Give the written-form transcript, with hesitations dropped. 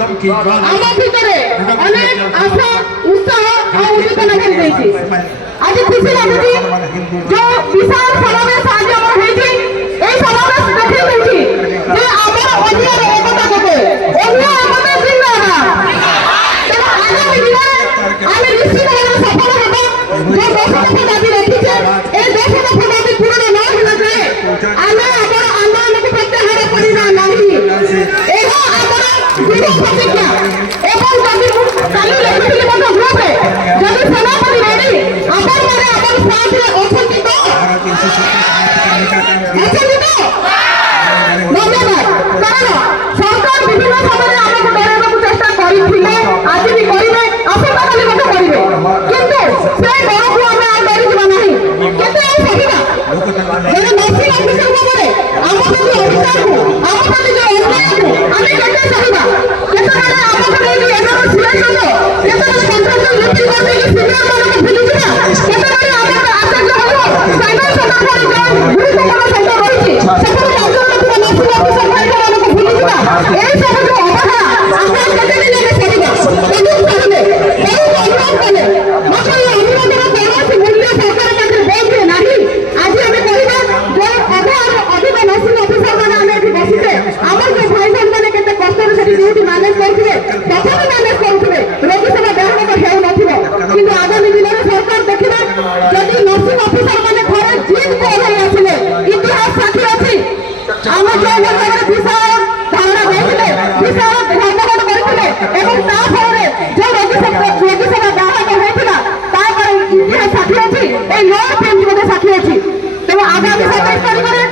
আমার ভিতরে অনেক আশা উৎসাহ আর উদ্দীপনা ভরে রয়েছে। আজ খুশি লাগুଛି যে বিশাল সমাবেশ আজ আমার হয়েছে। এই সমাবেশ দেখে বলছি যে আমার অধিকার একতা কবে অধিকার একতা জিন্দাবাদ। তেমন আগামী দিনে আমি নিশ্চিত ভাবে সফল হব। যে দেশকে দাবি রেখেছে এই দেশকে দাবি পূরণ না হলে যে আমি আমার আন্দোলনকে প্রত্যাহার করিবা ନାହିଁ। ଏହା ଆମର ଦୃଢ଼ ପ୍ରତିଜ୍ଞା। ଏବଂ ଯଦି କାଲି ଲେଖିଥିଲି ମଧ୍ୟ ଗ୍ରୁପରେ ଯଦି ସେନାପତି ରେଡି ଆପଣମାନେ ଆମର ସାଥରେ ଅଛନ୍ତି ତ? ଅଛନ୍ତି ତ? ଧନ୍ୟବାଦ। କାରଣ ସରକାର ବିଭିନ୍ନ ସମୟରେ ଆମକୁ ଡରାଇବାକୁ ଚେଷ୍ଟା କରିଥିଲେ, ଆଜି ବି କରିବେ, ଆସନ୍ତାକାଲି ମଧ୍ୟ କରିବେ। କିନ୍ତୁ ସେ ଡରକୁ ଆମେ ଆଉ ଡରିଯିବା ନାହିଁ। କେତେ ଆଉ ସହିବା? ଜଣେ ନର୍ସିଂ ଅଫିସର ଭାବରେ ଆମ ପ୍ରତି ଅଧିକାରକୁ ଆମ ପ୍ରତି ଯେଉଁ ଅନ୍ୟାୟକୁ ଆମେ କେତେ ସହିବା? କେତେବେଳେ ଆମକୁ ନେଇକି ଏଠାରୁ ସିଲେଇ ହେବ? କେତେବେଳେ କଣ୍ଟ୍ରାକ୍ଟର ଲୁଟି କରିଦେଇକି ସିନିୟର ମାନଙ୍କୁ ଭୁଲିଯିବା? କେତେବେଳେ ଆମର ଆଚାର୍ଯ୍ୟ ହେବ ସାଇବର ସମାଜରେ ଯେଉଁ ଗୁରୁତ୍ୱପୂର୍ଣ୍ଣ ସଂଘ ରହିଛି ସେପରି ଆନ୍ତର୍ଜାତିକ ନର୍ସିଂ ଅଫିସର ଭାଇମାନଙ୍କୁ ଭୁଲିଯିବା? ଏହିସବୁ ଯେଉଁ ଅବହେଳା ଆମେ କେତେଦିନ ଆମେ ସହିବା? କେମିତି ସହିବେ? ବହୁତ ଅନୁରୋଧ କଲେ ମାତ୍ର ଏହି ଅନୁରୋଧର କୌଣସି ମୂଲ୍ୟ ସରକାର ପାଖରେ ଦେଇଥିଲେ ନାହିଁ। ଆଜି ଆମେ କହିବା ଯେ ଅଧିକ ନର୍ସିଂ ଅଫିସର ମାନେ ଆମେ ଏଠି ବସିଛେ ଆମର ଯେଉଁ ଭାଇ ଭଉଣୀମାନେ କେତେ କଷ୍ଟରେ ସେଠି ଡ୍ୟୁଟି ମ୍ୟାନେଜ କରୁଥିବେ, ତଥାପି ମ୍ୟାନେଜ କରୁଥିବେ, ରୋଗୀ ସେବା ଦେହଗତ ହେଉନଥିବ। କିନ୍ତୁ ଆଗାମୀ ଦିନରେ ସରକାର ଦେଖିବେ ଯଦି ନର୍ସିଂ ଅଫିସର ମାନେ ଥରେ ଜିଦ୍ କରି ଆସିଲେ ଇତିହାସ ସାକ୍ଷୀ ଅଛି। ଆମେ ଯେଉଁ ବର୍ଗରେ ବିଶାଳ ଧାରଣା ଦେଇଥିଲେ, ବିଶାଳ ଧର୍ମଘଟ କରିଥିଲେ ଏବଂ ତା ଫଳରେ ଯେଉଁ ରୋଗୀ ସେବା ବ୍ୟାହତ ହୋଇଥିଲା ତାପରେ ଇତିହାସ ସାକ୍ଷୀ ଅଛି। এই 9 ମଧ୍ୟ ସାକ୍ଷୀ ଅଛି। ତେଣୁ ଆଗାମୀ 27 ତାରିଖରେ